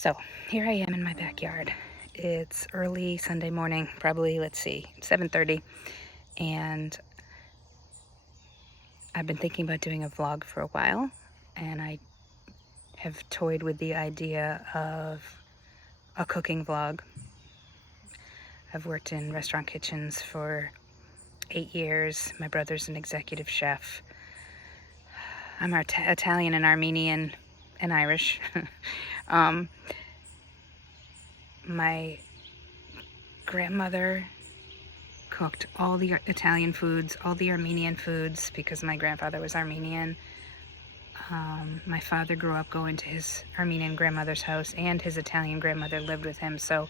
So here I am in my backyard. It's early Sunday morning, probably, 7:30, and I've been thinking about doing a vlog for a while, and I have toyed with the idea of a cooking vlog. I've worked in restaurant kitchens for 8 years. My brother's an executive chef. I'm Italian and Armenian and Irish. My grandmother cooked all the Italian foods, all the Armenian foods, because my grandfather was Armenian. My father grew up going to his Armenian grandmother's house, and his Italian grandmother lived with him, so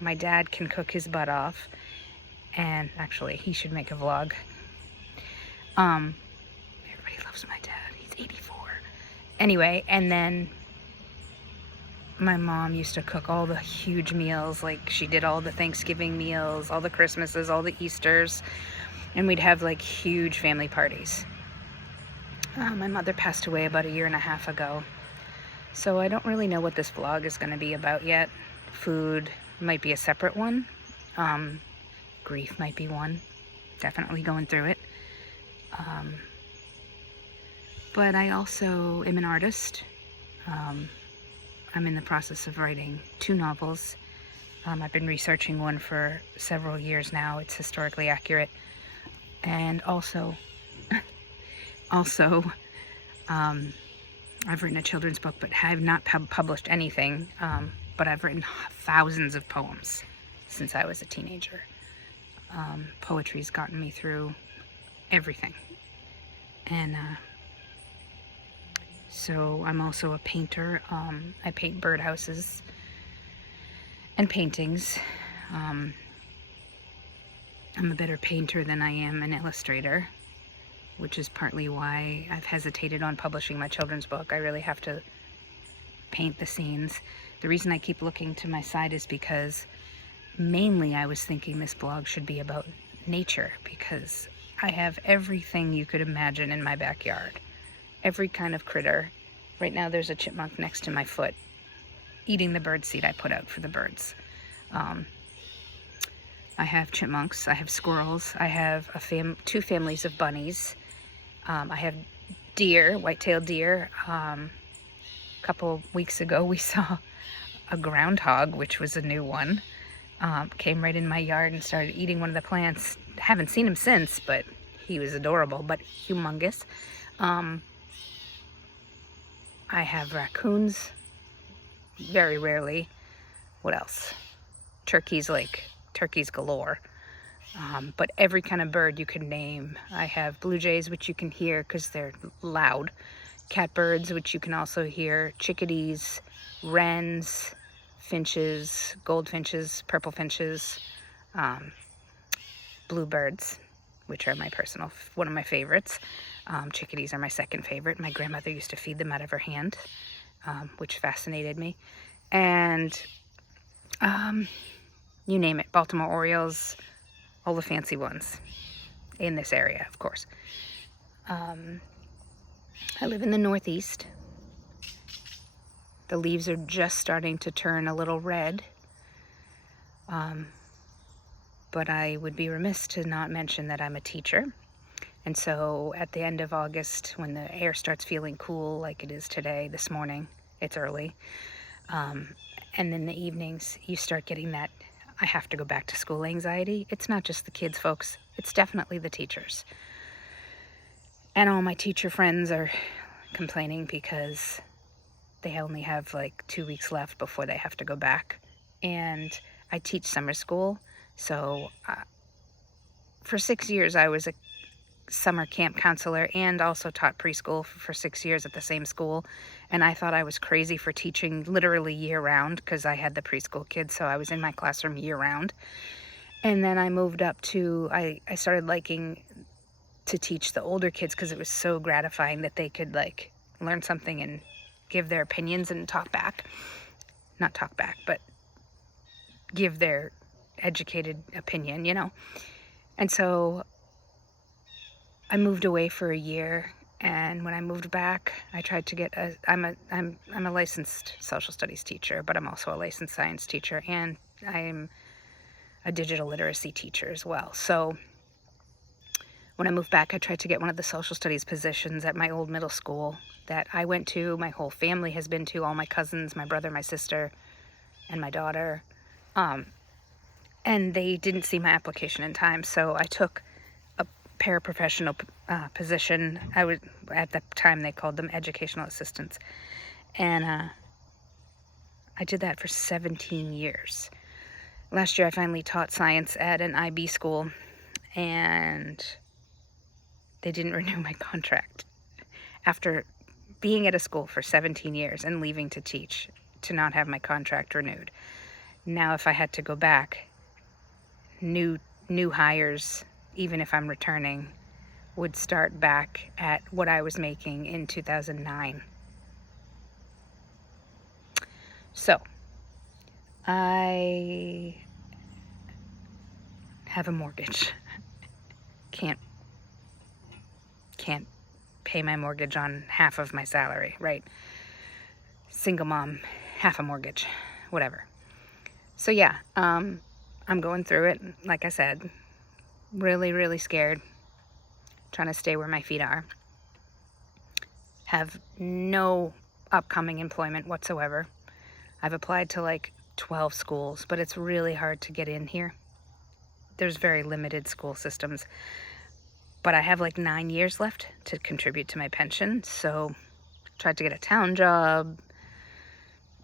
my dad can cook his butt off. And actually, he should make a vlog. Everybody loves my dad. He's 84. Anyway, and then my mom used to cook all the huge meals. Like, she did all the Thanksgiving meals, all the Christmases, all the Easters, and we'd have like huge family parties. My mother passed away about 1.5 years ago, so I don't really know what this vlog is going to be about yet. Food might be a separate one. Grief might be one. Definitely going through it. But I also am an artist. I'm in the process of writing 2 novels. I've been researching one for several years now. It's historically accurate. And also, I've written a children's book, but have not published anything. But I've written thousands of poems since I was a teenager. Poetry's gotten me through everything. And so I'm also a painter. I paint birdhouses and paintings. I'm a better painter than I am an illustrator, which is partly why I've hesitated on publishing my children's book. I really have to paint the scenes. The reason I keep looking to my side is because mainly I was thinking this blog should be about nature, because I have everything you could imagine in my backyard. Every kind of critter. Right now there's a chipmunk next to my foot eating the birdseed I put out for the birds. I have chipmunks, I have squirrels, I have 2 families of bunnies. I have deer, white-tailed deer. A couple weeks ago we saw a groundhog, which was a new one. Came right in my yard and started eating one of the plants. Haven't seen him since, but he was adorable, but humongous. I have raccoons, very rarely. What else? Turkeys galore. But every kind of bird you could name. I have blue jays, which you can hear because they're loud. Catbirds, which you can also hear. Chickadees, wrens, finches, goldfinches, purple finches, bluebirds, which are one of my favorites. Chickadees are my second favorite. My grandmother used to feed them out of her hand, which fascinated me. And you name it, Baltimore Orioles, all the fancy ones in this area, of course. I live in the Northeast. The leaves are just starting to turn a little red. But I would be remiss to not mention that I'm a teacher. And so at the end of August, when the air starts feeling cool like it is today, this morning, it's early, and in the evenings, you start getting that I have to go back to school anxiety. It's not just the kids, folks. It's definitely the teachers. And all my teacher friends are complaining because they only have like 2 weeks left before they have to go back. And I teach summer school. So for 6 years, I was a summer camp counselor and also taught preschool for 6 years at the same school. And I thought I was crazy for teaching literally year-round because I had the preschool kids, so I was in my classroom year-round. And then I moved up to, I started liking to teach the older kids because it was so gratifying that they could like learn something and give their opinions and talk back. Not talk back, but give their educated opinion, you know. And so I moved away for a year, And when I moved back, I tried to get I'm a licensed social studies teacher, but I'm also a licensed science teacher, and I'm a digital literacy teacher as well. So when I moved back, I tried to get one of the social studies positions at my old middle school that I went to, my whole family has been to, all my cousins, my brother, my sister, and my daughter. And they didn't see my application in time, so I took a paraprofessional position. At the time, they called them educational assistants. And I did that for 17 years. Last year, I finally taught science at an IB school, and they didn't renew my contract. After being at a school for 17 years and leaving to teach, to not have my contract renewed. Now, if I had to go back, new hires, even if I'm returning, would start back at what I was making in 2009. So, I have a mortgage. Can't pay my mortgage on half of my salary, right? Single mom, half a mortgage, whatever. So yeah, I'm going through it. Like I said, really, really scared. Trying to stay where my feet are. Have no upcoming employment whatsoever. I've applied to like 12 schools, but it's really hard to get in here. There's very limited school systems. But I have like 9 years left to contribute to my pension, so tried to get a town job.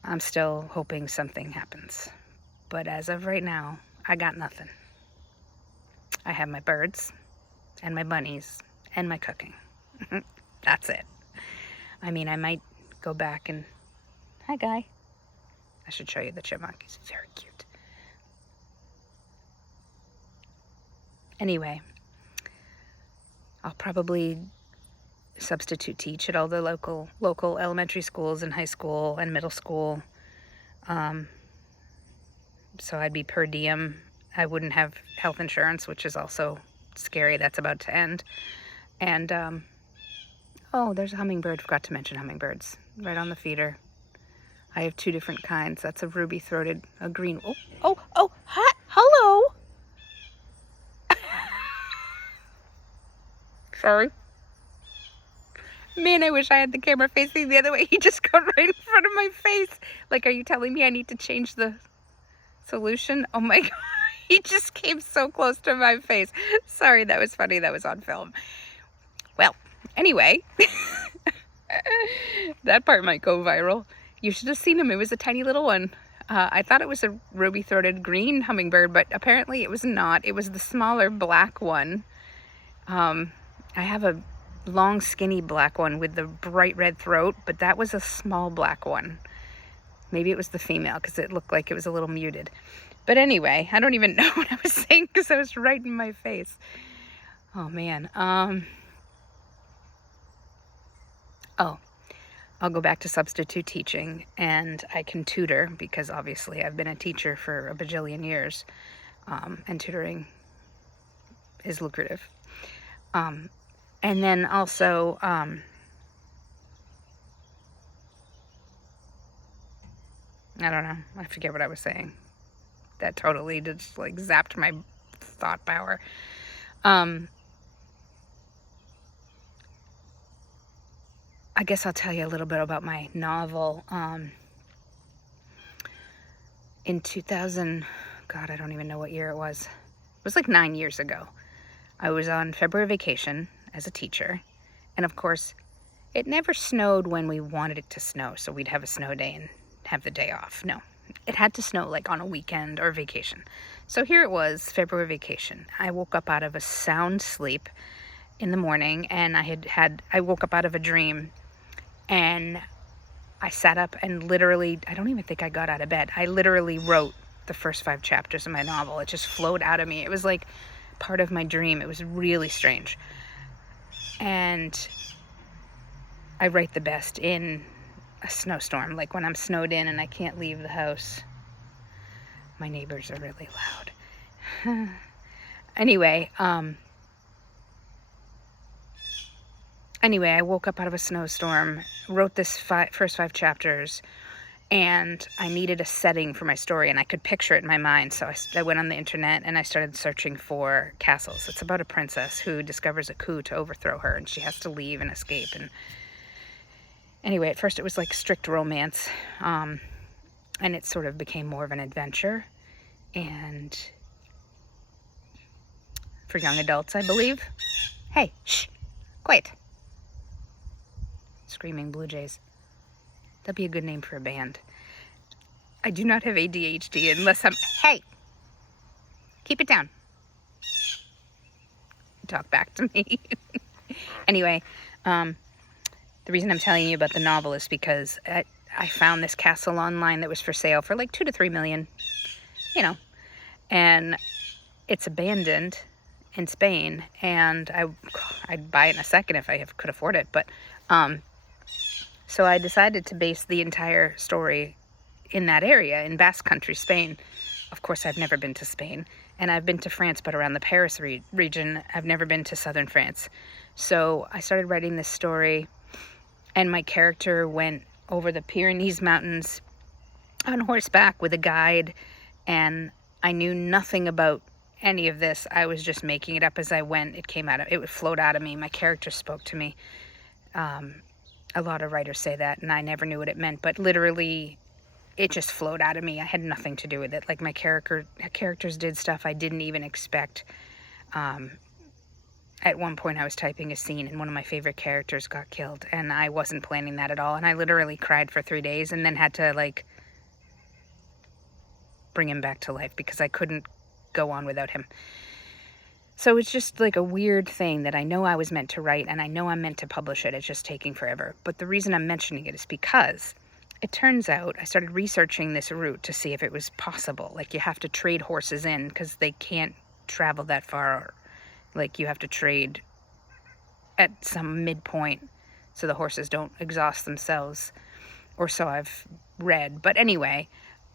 I'm still hoping something happens. But as of right now, I got nothing. I have my birds and my bunnies and my cooking. That's it. I mean, I might go back and... Hi, Guy. I should show you the chipmunk. He's very cute. Anyway, I'll probably substitute teach at all the local elementary schools and high school and middle school. So I'd be per diem. I wouldn't have health insurance, which is also scary. That's about to end. And, oh, there's a hummingbird. Forgot to mention hummingbirds. Right on the feeder. I have 2 different kinds. That's a ruby-throated, a green. Oh, hi, hello. Sorry. Man, I wish I had the camera facing the other way. He just got right in front of my face. Like, are you telling me I need to change the solution? Oh my God. He just came so close to my face. Sorry, that was funny. That was on film. Well, anyway, that part might go viral. You should have seen him. It was a tiny little one. I thought it was a ruby-throated green hummingbird, but apparently it was not. It was the smaller black one. I have a long, skinny black one with the bright red throat, but that was a small black one. Maybe it was the female because it looked like it was a little muted. But anyway, I don't even know what I was saying because it was right in my face. Oh, man. I'll go back to substitute teaching, and I can tutor because obviously I've been a teacher for a bajillion years, and tutoring is lucrative. And then also, I don't know, I forget what I was saying. That totally just like zapped my thought power. I guess I'll tell you a little bit about my novel. In 2000, God, I don't even know what year it was. It was like 9 years ago. I was on February vacation as a teacher. And of course, it never snowed when we wanted it to snow. So we'd have a snow day and have the day off. No, it had to snow like on a weekend or vacation. So here it was, February vacation. I woke up out of a sound sleep in the morning, and I woke up out of a dream, and I sat up and literally, I don't even think I got out of bed. I literally wrote the first 5 chapters of my novel. It just flowed out of me. It was like part of my dream. It was really strange. And I write the best in a snowstorm, like when I'm snowed in and I can't leave the house. My neighbors are really loud. Anyway, Anyway, I woke up out of a snowstorm, wrote this first 5 chapters, and I needed a setting for my story, and I could picture it in my mind. So I went on the internet and I started searching for castles. It's about a princess who discovers a coup to overthrow her, and she has to leave and escape. And anyway, at first it was like strict romance, and it sort of became more of an adventure, and for young adults, I believe. Hey, shh, quiet. Screaming Blue Jays. That'd be a good name for a band. I do not have ADHD unless I'm... Hey! Keep it down. Talk back to me. Anyway, the reason I'm telling you about the novel is because I found this castle online that was for sale for like $2 to $3 million, you know, and it's abandoned in Spain, and I'd buy it in a second if I could afford it, but so I decided to base the entire story in that area, in Basque Country, Spain. Of course, I've never been to Spain, and I've been to France, but around the Paris region. I've never been to southern France. So I started writing this story, and my character went over the Pyrenees Mountains on horseback with a guide, and I knew nothing about any of this. I was just making it up as I went. It would float out of me. My character spoke to me. A lot of writers say that, and I never knew what it meant, but literally it just flowed out of me. I had nothing to do with it. Like, my characters did stuff I didn't even expect. At one point I was typing a scene and one of my favorite characters got killed, and I wasn't planning that at all, and I literally cried for 3 days and then had to like bring him back to life because I couldn't go on without him. So it's just like a weird thing that I know I was meant to write, and I know I'm meant to publish it. It's just taking forever. But the reason I'm mentioning it is because it turns out I started researching this route to see if it was possible. Like, you have to trade horses in because they can't travel that far. Like, you have to trade at some midpoint so the horses don't exhaust themselves, or so I've read. But anyway,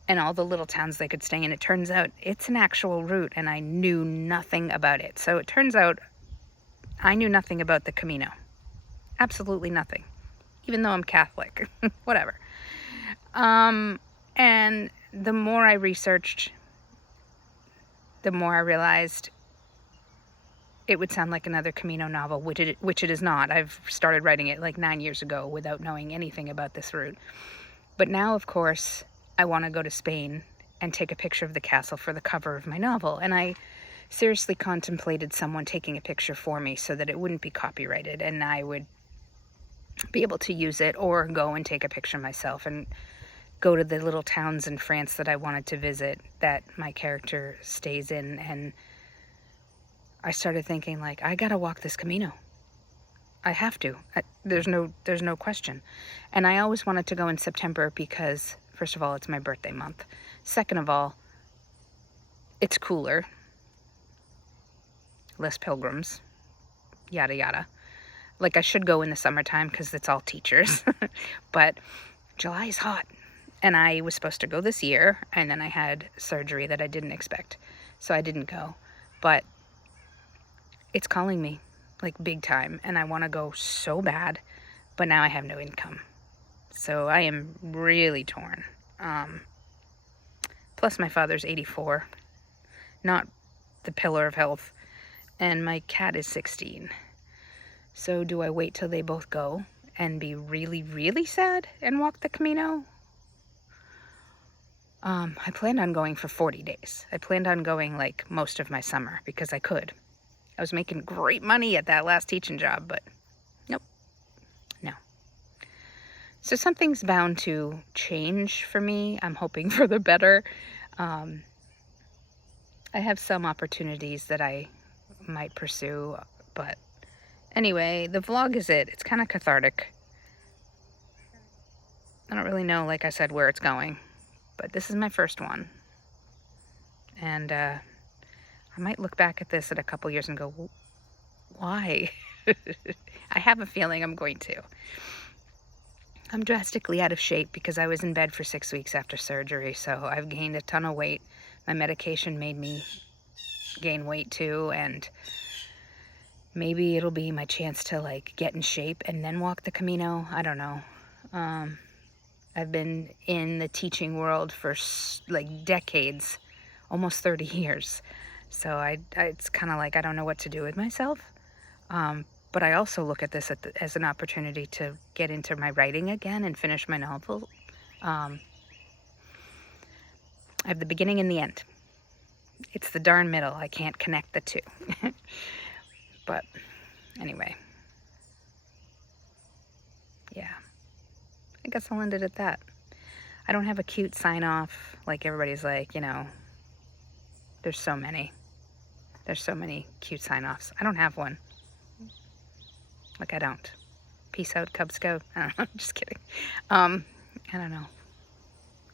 and all the little towns they could stay in. It turns out it's an actual route, and I knew nothing about it. So it turns out I knew nothing about the Camino. Absolutely nothing. Even though I'm Catholic. Whatever. And the more I researched, the more I realized it would sound like another Camino novel, which it is not. I've started writing it like 9 years ago without knowing anything about this route. But now, of course, I want to go to Spain and take a picture of the castle for the cover of my novel. And I seriously contemplated someone taking a picture for me so that it wouldn't be copyrighted and I would be able to use it, or go and take a picture myself and go to the little towns in France that I wanted to visit that my character stays in. And I started thinking, like, I gotta walk this Camino. I have to. There's no question. And I always wanted to go in September because, first of all, it's my birthday month. Second of all, it's cooler. Less pilgrims. Yada, yada. Like, I should go in the summertime because it's all teachers. But July is hot. And I was supposed to go this year, and then I had surgery that I didn't expect. So I didn't go. But it's calling me, like, big time. And I want to go so bad. But now I have no income. So I am really torn. Plus my father's 84. Not the pillar of health. And my cat is 16. So do I wait till they both go and be really, really sad and walk the Camino? I planned on going for 40 days. I planned on going like most of my summer because I could. I was making great money at that last teaching job, but nope. No. So something's bound to change for me. I'm hoping for the better. I have some opportunities that I might pursue, but anyway, the vlog is it. It's kind of cathartic. I don't really know, like I said, where it's going, but this is my first one. And I might look back at this in a couple years and go, why? I have a feeling I'm going to. I'm drastically out of shape because I was in bed for 6 weeks after surgery, so I've gained a ton of weight. My medication made me gain weight too, and maybe it'll be my chance to like get in shape and then walk the Camino. I don't know. I've been in the teaching world for like decades, almost 30 years. So it's kind of like I don't know what to do with myself. But I also look at this as an opportunity to get into my writing again and finish my novel. I have the beginning and the end. It's the darn middle. I can't connect the two. But anyway, yeah, I guess I'll end it at that. I don't have a cute sign off like everybody's like, you know, there's so many cute sign offs. I don't have one. Like, I don't. Peace out, Cub Scout. I don't know, just kidding. I don't know.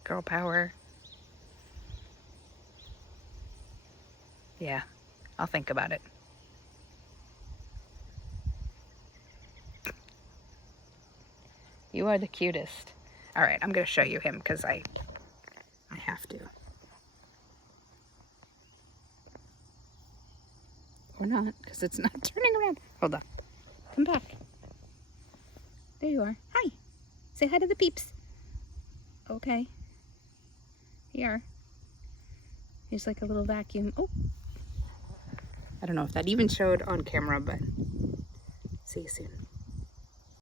Girl power. Yeah, I'll think about it. You are the cutest. All right, I'm going to show you him because I have to. Or not, because it's not turning around. Hold on. Come back. There you are. Hi. Say hi to the peeps. Okay. Here. Here's like a little vacuum. Oh. I don't know if that even showed on camera, but see you soon.